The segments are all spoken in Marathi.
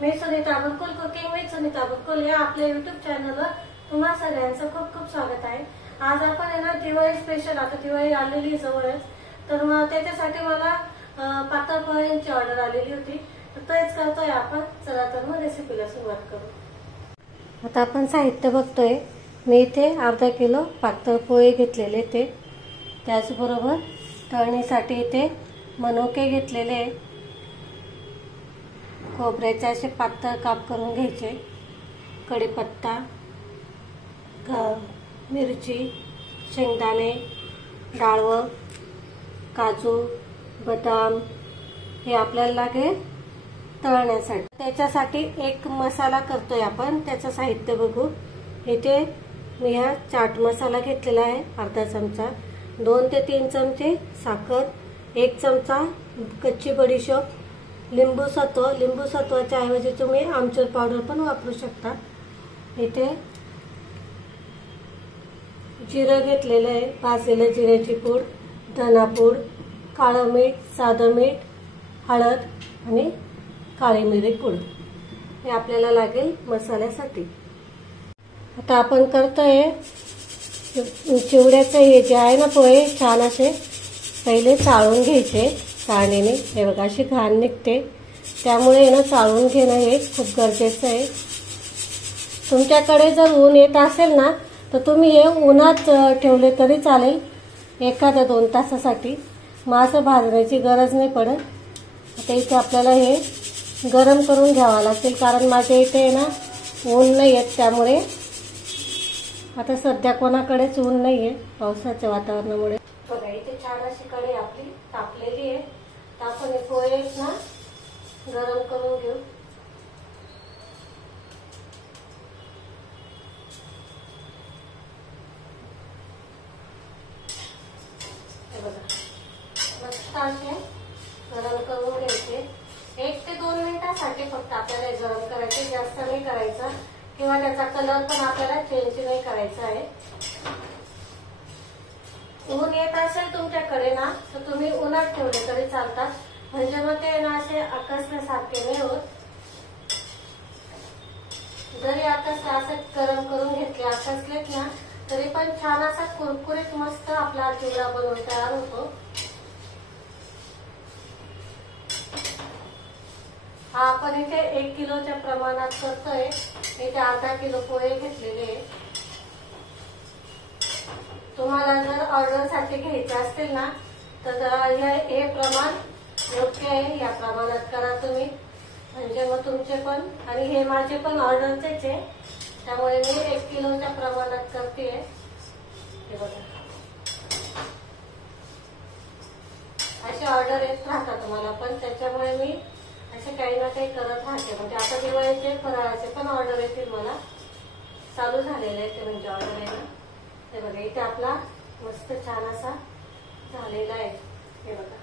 Me Sunita Burkul cooking with Sunita Burkul या आपल्या युट्यूब चॅनलवर तुम्हा सगळ्यांचं खूप खूप स्वागत आहे। आज आपण ना दिवाळी स्पेशल, आता दिवाळी आलेली जवळच, तर मग त्याच्यासाठी मला पातळ पोह्यांची ऑर्डर आलेली होती, तर तेच करतोय आपण। चला तर मग रेसिपीला सुरुवात करू। आता आपण साहित्य बघतोय। मी इथे अर्धा किलो पातळ पोहे घेतलेले, ते त्याचबरोबर तळणीसाठी इथे मनुके घेतलेले, खोबऱ्याचे असे पातळ काप करून घ्यायचे, कढीपत्ता, मिरची, शेंगदाणे, डाळव, काजू, बदाम हे आपल्याला लागेल तळण्यासाठी। त्याच्यासाठी एक मसाला करतोय आपण, त्याचं साहित्य बघू। इथे मी हा चाट मसाला घेतलेला आहे अर्धा चमचा, 2 ते 3 चमचे साखर, 1 चमचा कच्ची बडीशोप, लिंबू सत्वाच्या ऐवजी तुम्ही आमचूर पावडर पण वापरू शकता। इथे जिरं घेतलेलं आहे, भाजलेलं जिऱ्याची पूड, धनापूड, काळं मीठ, साधं मीठ, हळद आणि काळी मिरी पूड हे आपल्याला लागेल मसाल्यासाठी। आता आपण करतोय चिवड्याचं हे जे आहे ना पोहे, छान असे पहिले चाळून घ्यायचे चाळणीने। हे बघा अशी घाण निघते, त्यामुळे ना चाळून घेणं हे खूप गरजेचं आहे। तुमच्याकडे जर ऊन येत असेल ना तर तुम्ही हे उन्हात ठेवले तरी चालेल 1-2 तासासाठी, मग असं भाजण्याची गरज नाही पडत। आता इथे आपल्याला हे गरम करून घ्यावं लागतील, कारण माझ्या इथे ना ऊन नाही येत, त्यामुळे आता सध्या कोणाकडेच ऊन नाही आहे पावसाच्या वातावरणामुळे। बघा इथे छान अशी कढई आपली तापलेली आहे, तर आपण हे पोहे ना गरम करून घेऊ। हे बघा मस्त असे गरम करून घ्यायचे। 1 ते 2 मिनिटांसाठी फक्त आपल्याला गरम करायचे, जास्त नाही करायचं, किंवा त्याचा कलर पण आपल्याला चेंज नाही करायचा आहे। ऊन येत असेल तुमच्याकडे ना तर तुम्ही उन्हात ठेवले तरी चालतात, म्हणजे मग ते ना असे आकसल्यासारखे नाही होत। जरी असे गरम करून घेतले, आकसलेत ना, तरी पण छान असा कुरकुरीत मस्त आपला चिवडा बनवून तयार होतो। हा आपण इथे 1 किलोच्या प्रमाणात करतोय, इथे अर्धा किलो पोहे घेतलेले। तुम्हाला जर ऑर्डर साठी घ्यायचे असतील ना तर हे प्रमाण योग्य आहे, या प्रमाणात करा तुम्ही, म्हणजे मग तुमचे पण आणि हे माझे पण ऑर्डरचेच आहे, त्यामुळे मी 1 किलोच्या प्रमाणात करते। हे बघा असे ऑर्डर येत राहतात तुम्हाला पण, त्याच्यामुळे मी असे काही ना काही करत राहते। म्हणजे आता दिवाळीचे फराळाचे पण ऑर्डर येतील मला, चालू झालेले आहे ते, म्हणजे ऑर्डर आहे ना। हे बघा इथे आपला मस्त छान असा झालेला आहे। हे बघा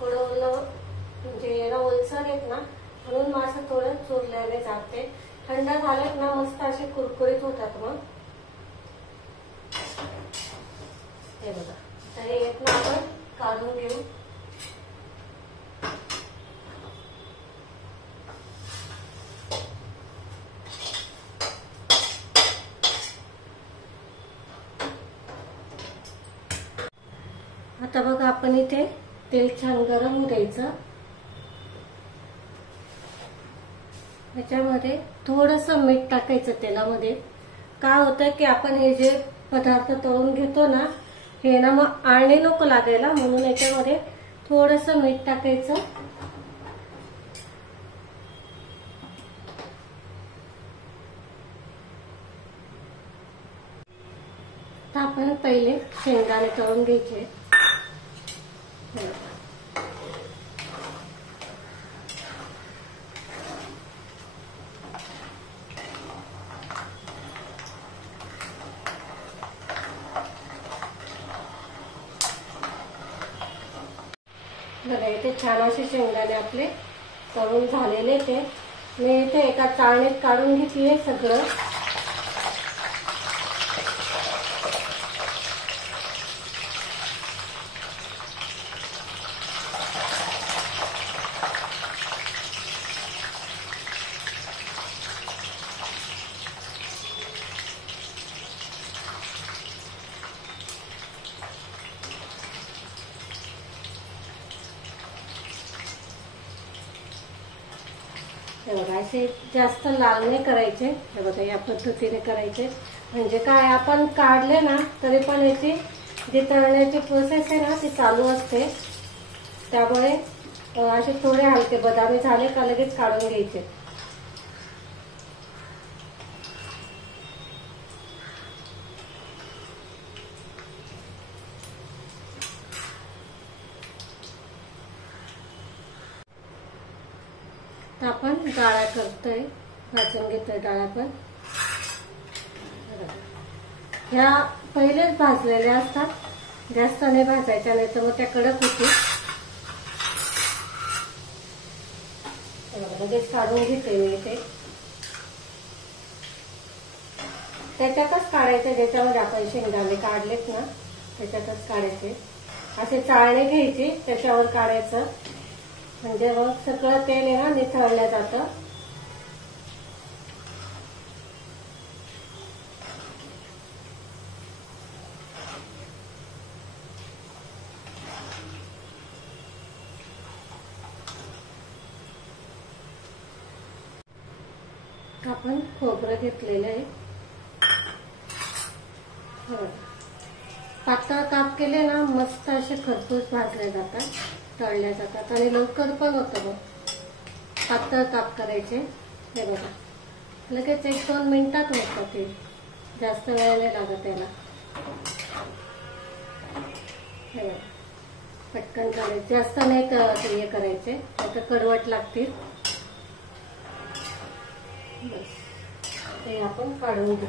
थोडं ओलं, म्हणजे ओलसर येत ना, म्हणून मग असं थोडं चुरल्याने जाते। थंड झालेत ना मस्त असे कुरकुरीत होतात मग। हे बघा तर हे येत ना आपण काढून घेऊ। आता बघा आपण इथे तेल छान गरम होऊ द्यायचं, त्याच्यामध्ये थोडंसं मीठ टाकायचं तेलामध्ये। काय होतं की आपण हे जे पदार्थ तळून घेतो ना, हे ना मग आळणी नको लागायला, म्हणून याच्यामध्ये थोडंसं मीठ टाकायचं। तर आपण पहिले शेंगदाणे तळून घ्यायचे। बघा इथे छान असे शेंगदाणे आपले तळून झालेले, ते मी इथे एका चाळणीत काढून घेतले सगळं। हे बघा असे जास्त लाल नाही करायचे, हे बघा या पद्धतीने करायचे. म्हणजे काय आपण काढले ना तरी पण याची जी तळण्याची प्रोसेस आहे ना ती चालू असते. त्यामुळे असे थोडे हलके बदामी झाले का लगेच काढून घ्यायचे. तर आपण डाळ्या करतोय, भाजून घेतोय डाळ्या. पण ह्या पहिलेच भाजलेल्या असतात, जास्त नाही भाजायच्या नाही तर मग त्या कडक होतील. लगेच काढून घेते मी ते. त्याच्यातच काढायचं ज्याच्यामध्ये आपण शेंगदाणे काढलेत ना त्याच्यातच काढायचे. असे चाळणे घ्यायचे त्याच्यावर काढायचं, म्हणजे मग सगळं तेल आहे ना निथळलं जातं. आपण खोबरं घेतलेलं आहे, पातळ काप केले ना मस्त असे खरपूस भाजले जातात, तळल्या जातात आणि लवकर पण होतं. मग पातळ काप करायचे. हे बघा लगेच 1-2 मिनिटात होतं ते, जास्त वेळ नाही लागत त्याला. हे बघा पटकन करायचे, जास्त नाही हे करायचे आता कडवट लागतील. बस ते आपण काढून घेऊ.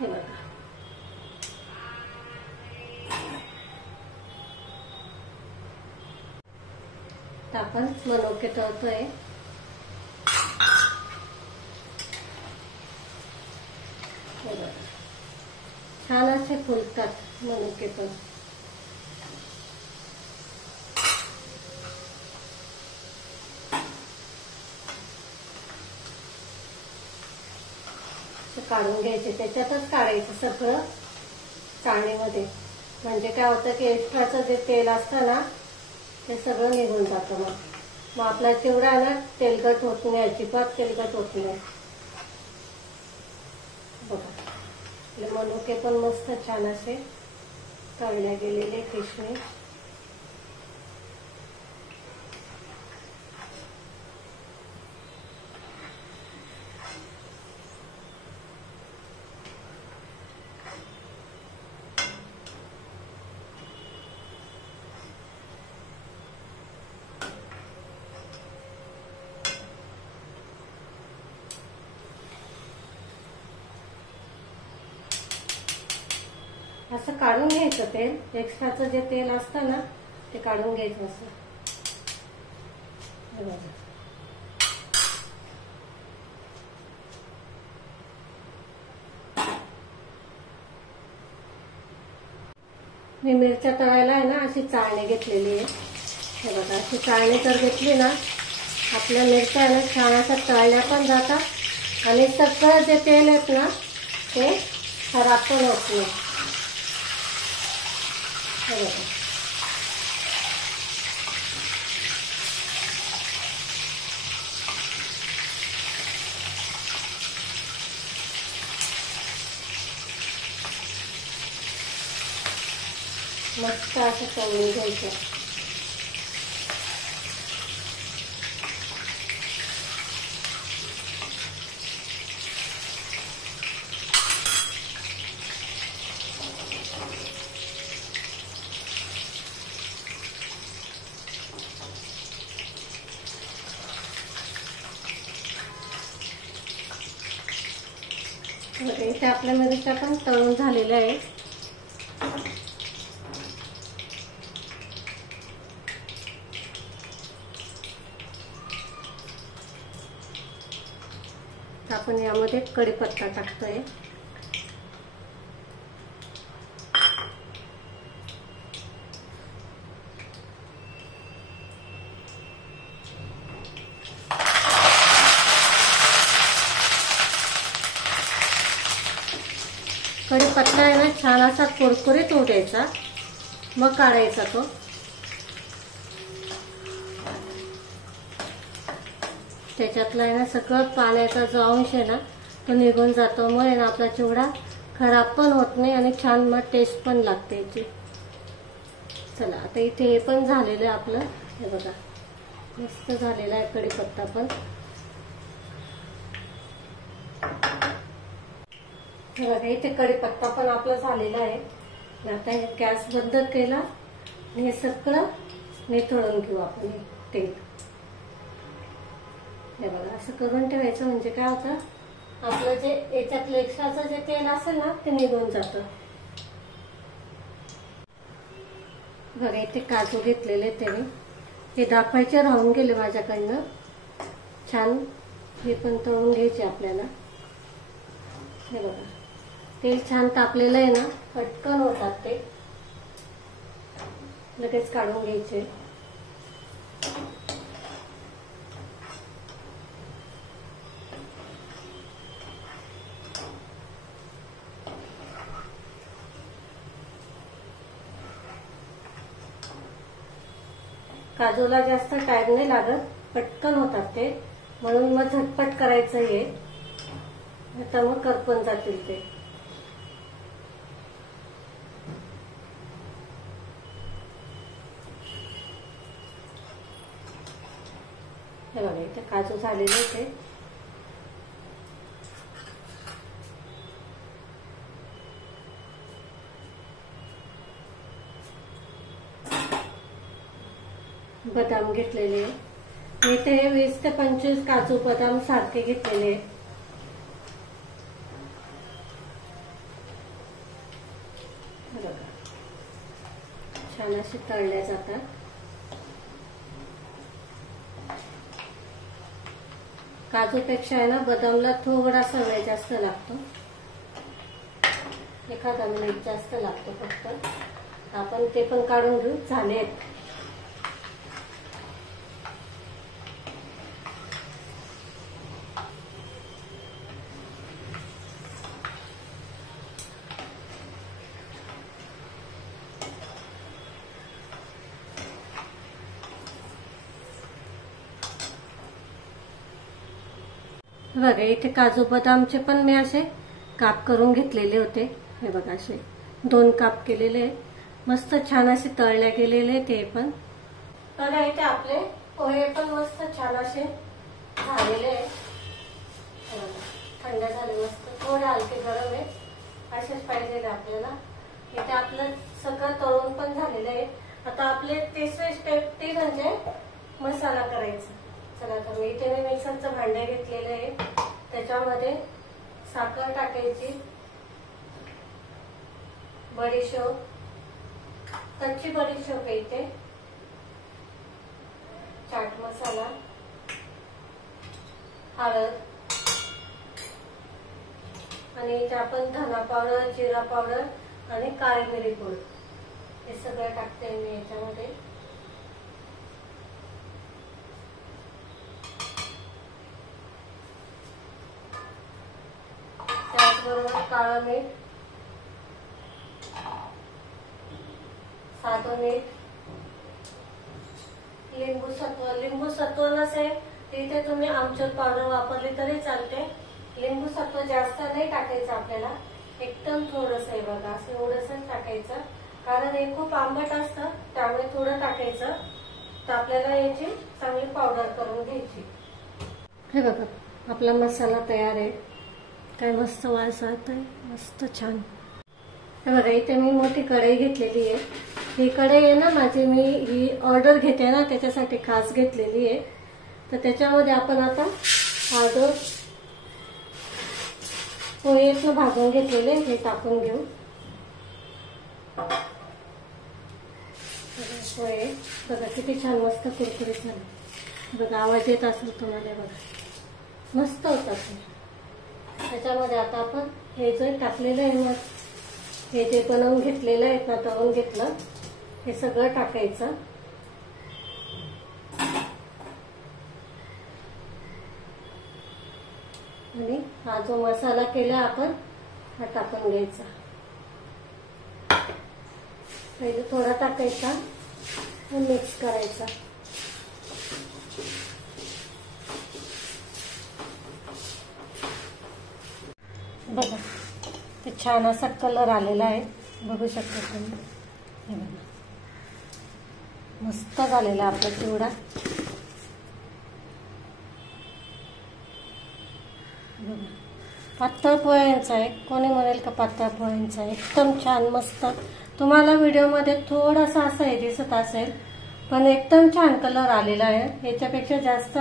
हे बघा तर आपण मनुके तळतोय. छान असे फुलतात मनुके पण. काढून घ्यायचे, त्याच्यातच काढायचं सगळं चाळणीमध्ये. म्हणजे काय होतं की एक्स्ट्राचं जे तेल असतं ना ते सगळं निघून जातं. मग आपला चिवडा ना तेलकट होत नाही, अजिबात तेलकट होत नाही. बघा मनुके पण मस्त छान असे तळले गेलेले किशमिश. असं काढून घ्यायचं तेल, एक्स्ट्राचं जे तेल असतं ना ते काढून घ्यायचं असं. मी मिरच्या तळायला आहे ना अशी चाळणी घेतलेली आहे. हे बघा अशी चाळणी जर घेतली ना आपल्या मिरच्या ना छान अशा तळल्या पण जातात आणि सगळं जे तेल आहेत ना ते खराब पण होत नाही. मस्त असं तळून घ्यायचं. इथे आपल्या मिरच्या पण तळून झालेल्या आहे. आपण यामध्ये कढीपत्ता टाकतोय. कढीपत्ता आहे ना छान असा कुरकुरीत होऊ द्यायचा, मग काढायचा तो. त्याच्यातला आहे ना सगळं पाण्याचा जो अंश आहे ना तो निघून जातो. मग आहे ना आपला चिवडा खराब पण होत नाही आणि छान मग टेस्ट पण लागते याची. चला आता इथे हे पण झालेलं आहे आपलं. हे बघा मस्त झालेला आहे कढीपत्ता पण. हे बघा इथे कढीपत्ता पण आपला झालेला आहे. आता हे गॅस बंद केला आणि हे सगळं निथळून घेऊ आपण हे तेल. हे बघा असं करून ठेवायचं म्हणजे काय होतं, आपलं जे याच्यातलं एक्स्ट्राचं जे तेल असेल ना ते निघून जातं. बघा इथे काजू घेतलेले ते हे दाखवायचे राहून गेले माझ्याकडनं. छान हे पण तळून घ्यायचे आपल्याला. हे बघा तेल छान तापलेलं आहे ना, पटकन होतात ते, लगेच काढून घ्यायचे. काजूला जास्त टाइम नाही लागत, पटकन होतात ते, म्हणून मग झटपट करायचं हे. आता मग करपून जातील ते. हे बघा इथे काजू झालेले होते. बदाम घेतलेले इथे 20 ते 25 काजू बदाम सारखे घेतलेले. बघा छान असे तळले जातात. काजूपेक्षा आहे ना बदामला थोडासा वेळ जास्त लागतो, एखादा मिनिट जास्त लागतो फक्त. आपण ते पण काढून घेऊ. झाले बघा इथे काजू बदामचे पण मी असे काप करून घेतलेले होते. हे बघा असे 2 काप केलेले, मस्त छान असे तळले गेलेले ते पण. बघा इथे आपले पोहे पण मस्त छान असे झालेले. थंड झाले मस्त, थोडे हलके गरम आहे, असेच पाहिजे आपल्याला. इथे आपलं सगळं तळून पण झालेलं आहे. आता आपले तिसरी स्टेप ती म्हणजे मसाला करायचा. चला तर इथे मी मिक्सरचं भांडे घेतलेलं आहे. त्याच्यामध्ये साखर टाकायची, बडीशोप, कच्ची बडीशोप इथे, चाट मसाला, हळद आणि इथे आपण धना पावडर, जिरा पावडर आणि काळी मिरी पूड हे सगळं टाकते मी याच्यामध्ये. त्याचबरोबर काळं मीठ, साधं मीठ, लिंबू सत्व नसेल तिथे तुम्ही आमचूर पावडर वापरली तरी चालते. लिंबू सत्व जास्त नाही टाकायचं आपल्याला, एकदम थोडस आहे बघा, असं एवढंच टाकायचं, कारण हे खूप आंबट असतं त्यामुळे थोडं टाकायचं. तर आपल्याला याची चांगली पावडर करून घ्यायची. हे बघा आपला मसाला तयार आहे. काय मस्त वास येतोय, मस्त छान. हे बघा इथे मी मोठी कढई घेतलेली आहे. ही कढई आहे ना माझी, मी ही ऑर्डर घेते ना त्याच्यासाठी खास घेतलेली आहे. तर त्याच्यामध्ये आपण आता ऑर्डर पोहेतनं भाजून घेतलेले हे टाकून घेऊ. पोहे बघा किती छान मस्त कुरकुरीत झाले. बघा आवाज येत असेल तुम्हाला, बघा मस्त होतात. त्याच्यामध्ये आता आपण हे जे टाकलेलं आहे ना, हे जे बनवून घेतलेलं आहे ना, तळून घेतलं, हे सगळं टाकायचं. आणि हा जो मसाला केला आपण हा टाकून घ्यायचा. पहिले थोडा टाकायचा आणि मिक्स करायचा. बघा ते छान असा कलर आलेला आहे, बघू शकता तुम्ही. हे बघा मस्त झालेला आपला चिवडा. बघा पातळ पोह्यांचा आहे, कोणी म्हणेल का पातळ पोह्यांचा आहे, एकदम छान मस्त. तुम्हाला व्हिडिओमध्ये थोडासा असं हे दिसत असेल, पण एकदम छान कलर आलेला आहे. याच्यापेक्षा जास्त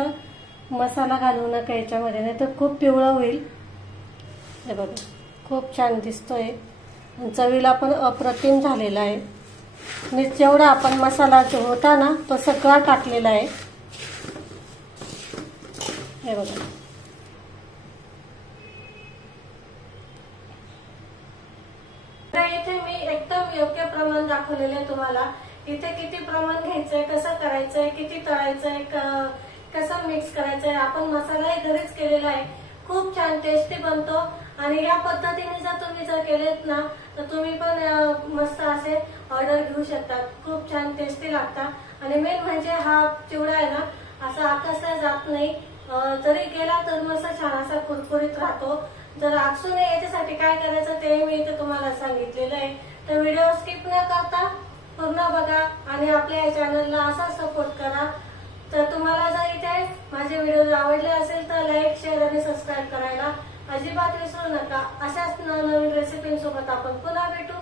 मसाला घालू नका याच्यामध्ये, नाही तर खूप पिवळं होईल. हे बघा खूप छान दिसतोय, चवीला पण अप्रतिम झालेला आहे. मी जेवढा आपण मसाला जो होता ना तो सगळा टाकलेला आहे. हे बघा इथे मी एकदम योग्य प्रमाण दाखवलेलं आहे तुम्हाला. इथे किती प्रमाण घ्यायचंय, कसं करायचंय, किती तळायचंय, कसं मिक्स करायचंय. आपण मसालाही घरीच केलेला आहे, खूप छान टेस्टी बनतो. आणि या पद्धतीने जर तुम्ही केलेत ना तर तुम्ही पण मस्त असे ऑर्डर घेऊ शकता. खूप छान टेस्टी लागतात. आणि मेन म्हणजे हा चिवडा आहे ना असा आकसला जात नाही, जरी गेला तर मस्त छान असा कुरकुरीत राहतो. जर आकसू नये याच्यासाठी काय करायचं ते मी इथे तुम्हाला सांगितलेलं आहे. तर व्हिडिओ स्किप न करता पूर्ण बघा आणि आपल्या या चॅनलला असा सपोर्ट करा. तर तुम्हाला जर इथे माझे व्हिडिओ आवडले असेल तर लाईक, शेअर आणि सबस्क्राईब करायला अजिबात विसरू नका. अशाच नवीन रेसिपींसोबत आपण पुन्हा भेटू.